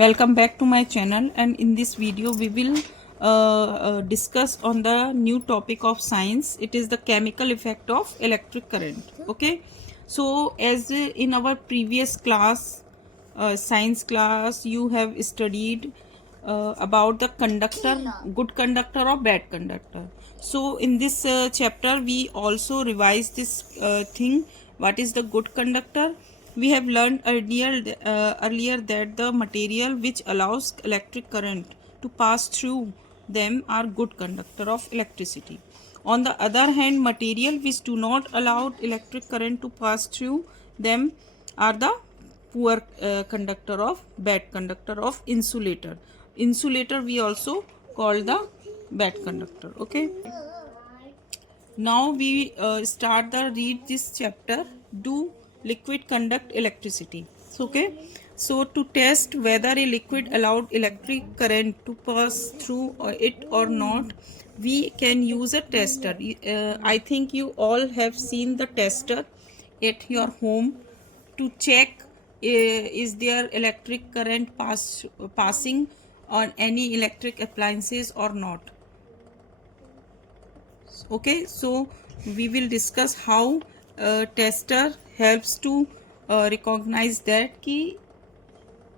Welcome back to my channel, and in this video we will discuss on the new topic of science. It is the chemical effect of electric current. Okay, so as in our previous class, science class, you have studied about the conductor, good conductor or bad conductor. So in this chapter we also revise this thing, what is the good conductor. We have learned earlier that the material which allows electric current to pass through them are good conductor of electricity. On the other hand, material which do not allow electric current to pass through them are the poor conductor of bad conductor of insulator. Insulator we also call the bad conductor. Okay, now we start the read this chapter. Do liquid conduct electricity? Okay, so to test whether a liquid allowed electric current to pass through it or not, we can use a tester. I think you all have seen the tester at your home to check is there electric current passing on any electric appliances or not. Okay, so we will discuss how tester helps to recognize that key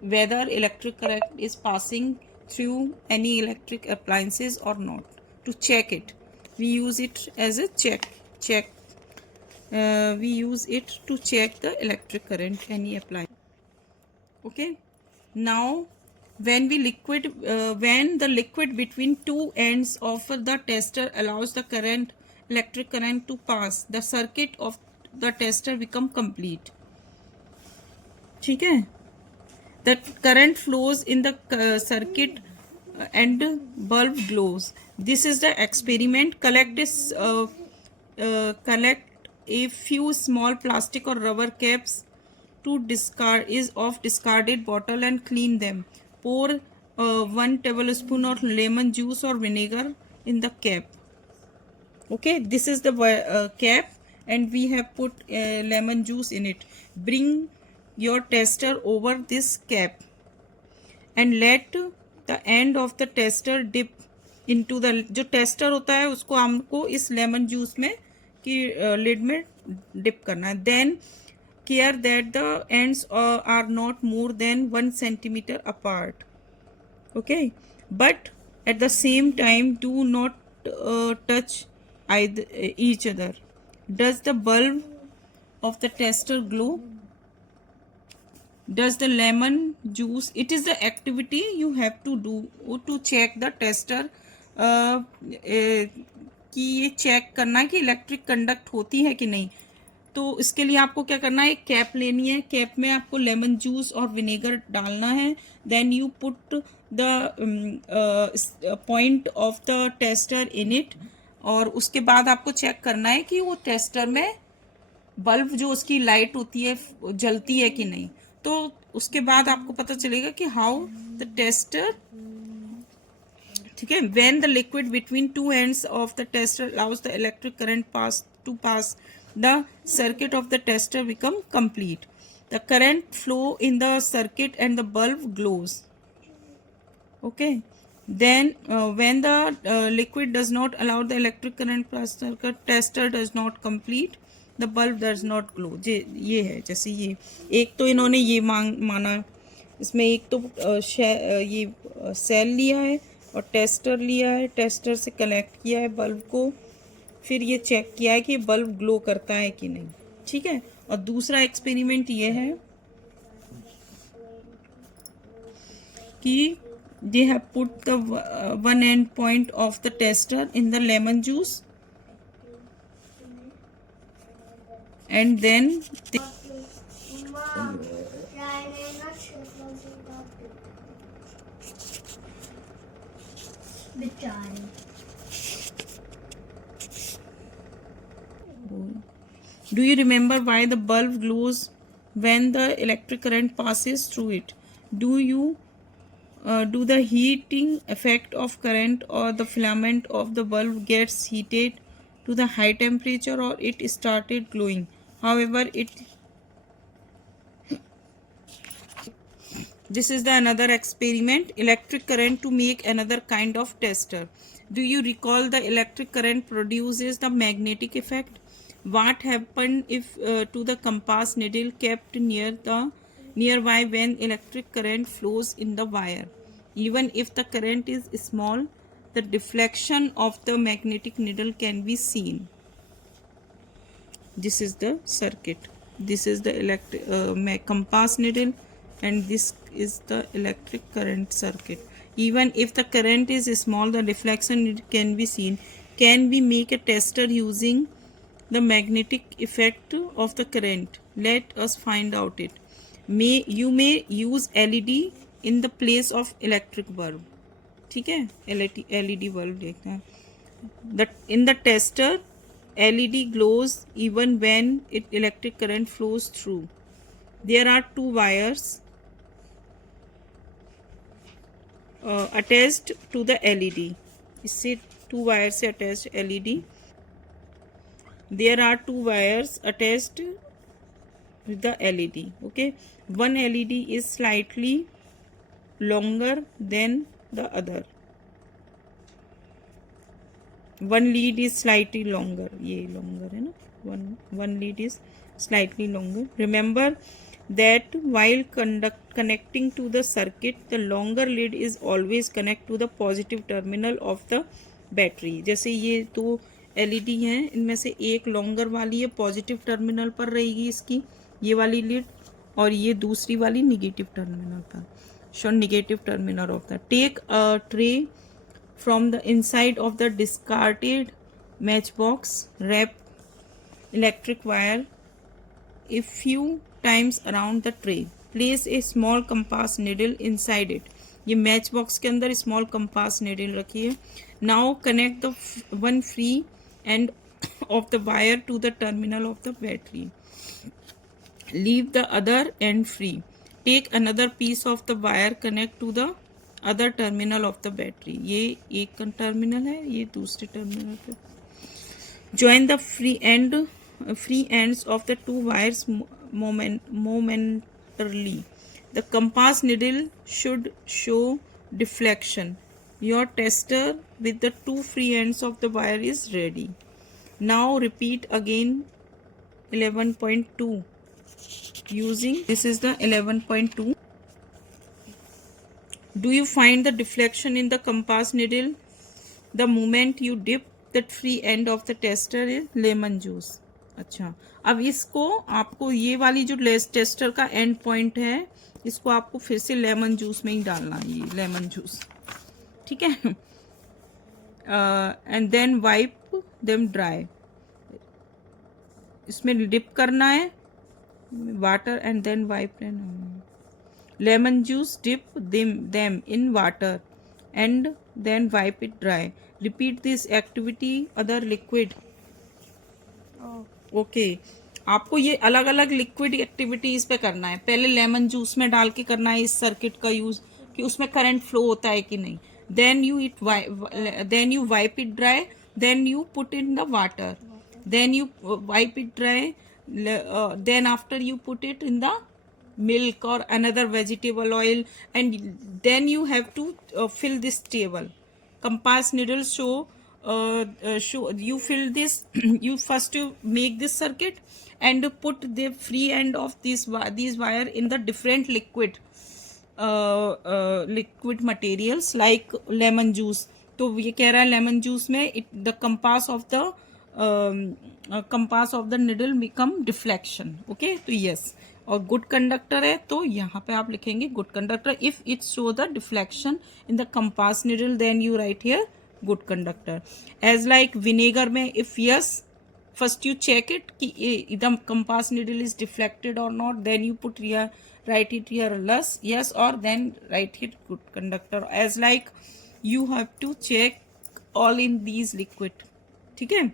whether electric current is passing through any electric appliances or not. To check it, we use it as a check we use it to check the electric current any appliance. Okay, now when the liquid between two ends of the tester allows the electric current to pass, the circuit of the tester become complete. ठीक है, the current flows in the circuit and bulb glows. This is the experiment. Collect a few small plastic or rubber caps to discarded bottle and clean them. Pour 1 tablespoon of lemon juice or vinegar in the cap. Okay, this is the cap, and we have put lemon juice in it. Bring your tester over this cap and let the end of the tester dip into the, जो tester होता है उसको हमको इस lemon juice में की lid में dip करना है. Then care that the ends are not more than 1 centimeter apart. Okay, but at the same time do not touch each other. Does the bulb of the tester glow? Does the lemon juice, it is the activity you have to do to check the tester कि ये check करना है कि electric conduct होती है कि नहीं. तो इसके लिए आपको क्या करना है, एक कैप लेनी है. कैप में आपको लेमन जूस और विनेगर डालना है. Then you put the point of the tester in it, और उसके बाद आपको चेक करना है कि वो टेस्टर में बल्ब जो उसकी लाइट होती है जलती है कि नहीं. तो उसके बाद आपको पता चलेगा कि हाउ द टेस्टर, ठीक है, when the liquid between two ends of the tester allows the electric current pass the circuit of the tester become complete. The current flow in the circuit and the bulb glows. Okay, then when the liquid does not allow the electric current pass the tester does not complete, the bulb does not glow. ये है, जैसे ये एक तो इन्होंने ये माना, इसमें एक तो ये सेल लिया है और टेस्टर लिया है, टेस्टर से कलेक्ट किया है बल्ब को, फिर ये चेक किया है कि बल्ब ग्लो करता है कि नहीं. ठीक है, और दूसरा एक्सपेरिमेंट ये है कि they have put the one end point of the tester in the lemon juice and then do you remember why the bulb glows when the electric current passes through it? Do the heating effect of current or the filament of the bulb gets heated to the high temperature or it started glowing? However, it This is the another experiment, electric current to make another kind of tester. Do you recall the electric current produces the magnetic effect? What happened if to the compass needle kept nearby when electric current flows in the wire? Even if the current is small, the deflection of the magnetic needle can be seen. This is the circuit. This is the compass needle, and this is the electric current circuit. Even if the current is small, the deflection can be seen. Can we make a tester using the magnetic effect of the current? Let us find out it. You may use LED in the place of electric bulb. ठीक है, LED bulb देखते हैं. In the tester, LED glows even when electric current flows through. There are two wires attached to the LED. इससे two wires से attached LED. There are two wires attached with the LED. Okay, one LED is slightly longer than the other. One lead is slightly longer. ये longer है ना. One lead is slightly longer. Remember that while connecting to the circuit, the longer lead is always connect to the positive terminal of the battery. जैसे ये दो LED हैं, इनमें से एक longer वाली है, पॉजिटिव टर्मिनल पर रहेगी इसकी ये वाली लीड, और ये दूसरी वाली निगेटिव टर्मिनल पर. Show negative terminal of the. Take a tray from the inside of the discarded matchbox, wrap electric wire a few times around the tray. Place a small compass needle inside it. ये match box के अंदर small compass needle रखी है. Now connect the one free end of the wire to the terminal of the battery. Leave the other end free. Take another piece of the wire, connect to the other terminal of the battery. ये एक terminal है, ये दूसरे terminal पे. Join the free ends of the two wires momentarily. The compass needle should show deflection. Your tester with the two free ends of the wire is ready. Now repeat again 11.2 using this is the 11.2. Do you find the deflection in the compass needle the moment you dip that free end of the tester in lemon juice? अच्छा, अब इसको आपको ये वाली जो tester का and point है, इसको आपको फिर से लेमन जूस में ही डालना है. ये लेमन जूस, ठीक है. And then wipe them dry. इसमें डिप करना है water and then wipe. Lemon juice, dip them in water and then wipe it dry. Repeat this activity other liquid. Okay. आपको ये अलग अलग लिक्विड एक्टिविटीज पे करना है. पहले लेमन जूस में डाल के करना है इस सर्किट का यूज कि उसमें करंट फ्लो होता है कि नहीं. then you wipe it dry, then you put in the water, then you wipe it dry, then after you put it in the milk or another vegetable oil, and then you have to fill this table. Compass needle show you fill this. You first to make this circuit and put the free end of these wire in the different liquid materials like lemon juice. तो ये कह रहा है lemon juice में the compass of the needle become deflection. Okay, तो yes. और good conductor है तो यहाँ पे आप लिखेंगे good conductor. If it show the deflection in the compass needle then you write here good conductor. As like vinegar में if yes first you check it कि the compass needle is deflected और not, then you put right it here yes or then write it good conductor. As like you have to check all in these liquid. ठीक है,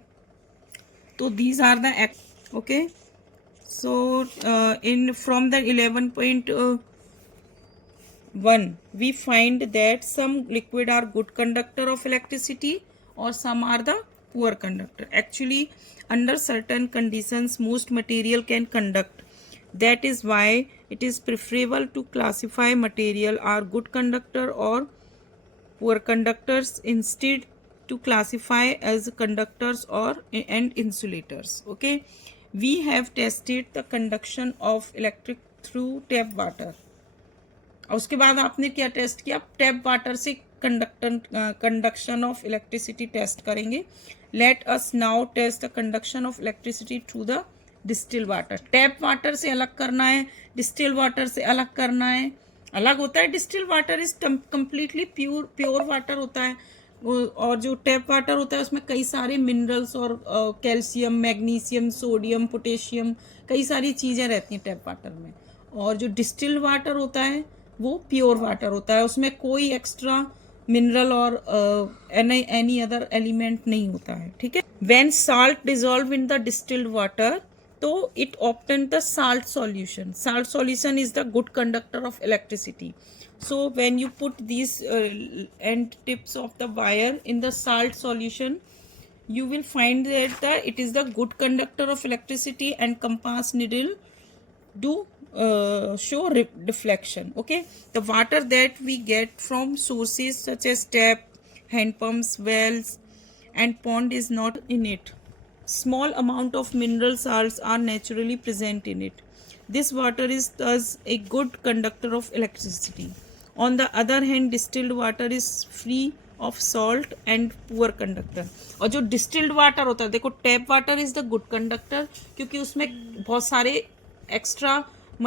तो these are the okay. So from the 11.1 we find that some liquid are good conductor of electricity or some are the poor conductor. Actually, under certain conditions most material can conduct. That is why it is preferable to classify material are good conductor or poor conductors instead to classify as conductors or and insulators. Okay, we have tested the conduction of electric through tap water. और उसके बाद आपने क्या test किया, tap water से conduction of electricity test करेंगे. Let us now test the conduction of electricity through the distil water. Tap water से अलग करना है, डिस्टिल वाटर से अलग करना है. अलग होता है, distil water is completely pure water होता है, और जो टैप वाटर होता है उसमें कई सारे मिनरल्स और कैल्शियम, मैग्नीशियम, सोडियम, पोटेशियम, कई सारी चीज़ें रहती हैं टैप वाटर में. और जो डिस्टिल्ड वाटर होता है वो प्योर वाटर होता है, उसमें कोई एक्स्ट्रा मिनरल और एनी अदर एलिमेंट नहीं होता है. ठीक है. When salt dissolve in the distilled water, तो it obtain the salt solution. Salt solution is the good conductor of electricity. So when you put these end tips of the wire in the salt solution, you will find that it is the good conductor of electricity, and compass needle do show deflection. Okay, the water that we get from sources such as tap, hand pumps, wells and pond is not in it. Small amount of mineral salts are naturally present in it. This water is thus a good conductor of electricity. On the other hand, distilled water is free of salt and poor conductor. और जो distilled water होता है, देखो tap water is the good conductor क्योंकि उसमें बहुत सारे extra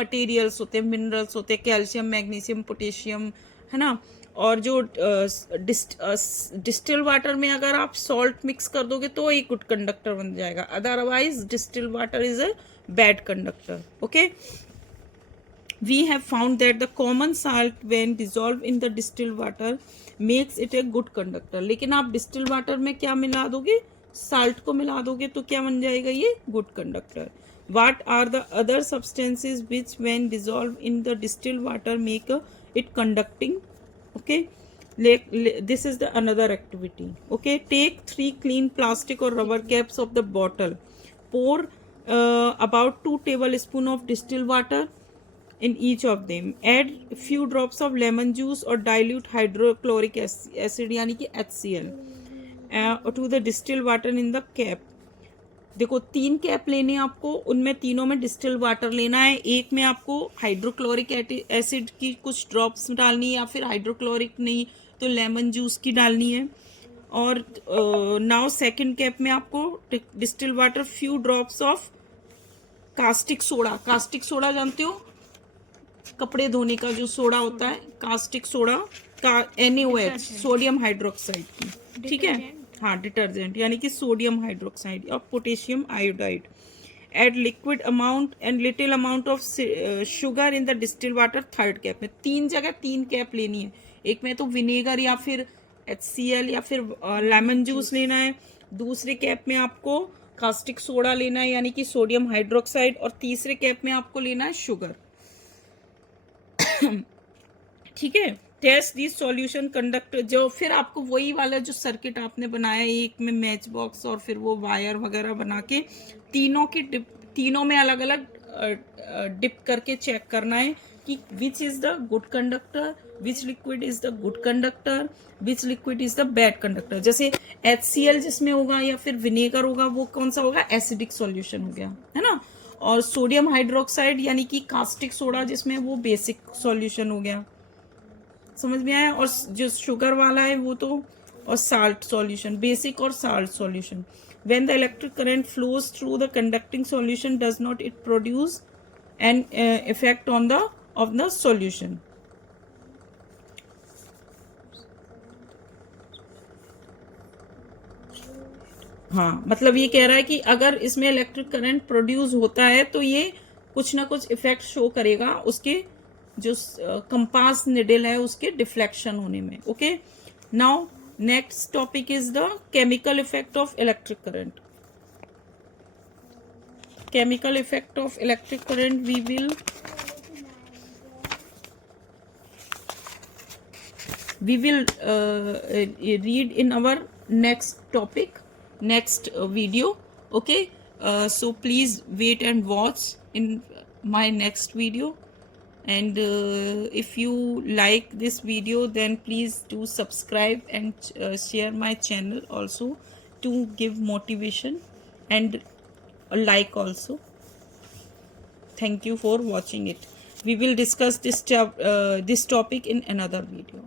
materials होते हैं, minerals होते हैं, कैल्शियम, मैग्नीशियम, पोटेशियम, है ना. और जो डिस्टिल वाटर में अगर आप सॉल्ट मिक्स कर दोगे तो एक गुड कंडक्टर बन जाएगा, otherwise distil water is a bad conductor. Okay, we have found that the common salt when dissolved in the distilled water makes it a good conductor. लेकिन आप distilled water में क्या मिला दोगे, salt को मिला दोगे तो क्या बन जाएगा ये good conductor. What are the other substances which when dissolved in the distilled water make it conducting? Okay, this is the another activity. Okay, take 3 clean plastic or rubber caps of the bottle, pour about 2 tablespoons of distilled water in each of them, add a few drops of lemon juice or dilute hydrochloric acid यानी कि HCl to the distilled water in the cap. देखो 3 cap लेने हैं आपको, उनमें तीनों में distilled water लेना है. एक में आपको हाइड्रोक्लोरिक एसिड की कुछ ड्रॉप्स डालनी है, या फिर हाइड्रोक्लोरिक नहीं तो लेमन जूस की डालनी है. और नाउ सेकंड कैप में आपको distilled water, few drops of caustic soda. Caustic soda जानते हो, कपड़े धोने का जो सोडा होता है, कास्टिक सोडा का NaOH, सोडियम हाइड्रोक्साइड की. ठीक है, हाँ, डिटर्जेंट यानी कि सोडियम हाइड्रोक्साइड और potassium iodide. Add liquid amount and little amount of sugar in the distil water. Third cap में 3 जगह 3 कैप लेनी है. एक में तो विनेगर या फिर HCl या फिर लेमन जूस लेना है. दूसरे कैप में आपको कास्टिक सोडा लेना है यानी कि सोडियम हाइड्रोक्साइड. और तीसरे कैप में आपको लेना है शुगर. ठीक है. टेस्ट दी सॉल्यूशन कंडक्टर, जो फिर आपको वही वाला जो सर्किट आपने बनाया, एक में मैच बॉक्स और फिर वो वायर वगैरह बना के तीनों में अलग अलग डिप करके चेक करना है कि which is the good conductor, which liquid is the good conductor, which liquid is the bad conductor. जैसे HCl जिसमें होगा या फिर विनेगर होगा वो कौन सा होगा, एसिडिक सॉल्यूशन हो गया, है ना. और सोडियम हाइड्रोक्साइड यानी कि कास्टिक सोडा जिसमें वो बेसिक सॉल्यूशन हो गया. समझ में आया. और जो शुगर वाला है वो तो, और साल्ट सॉल्यूशन, बेसिक और salt solution. When the electric current flows through the conducting solution does not it produce an effect on the of the solution. हाँ, मतलब ये कह रहा है कि अगर इसमें इलेक्ट्रिक करंट प्रोड्यूस होता है तो ये कुछ ना कुछ इफेक्ट शो करेगा उसके जो कंपास निडल है उसके डिफ्लेक्शन होने में. Okay, now next topic is the chemical effect of electric current. Chemical effect of electric current we will read in our next topic, next video. Okay, so please wait and watch in my next video. and if you like this video, then please do subscribe and share my channel also to give motivation, and a like also. Thank you for watching it. We will discuss this topic in another video.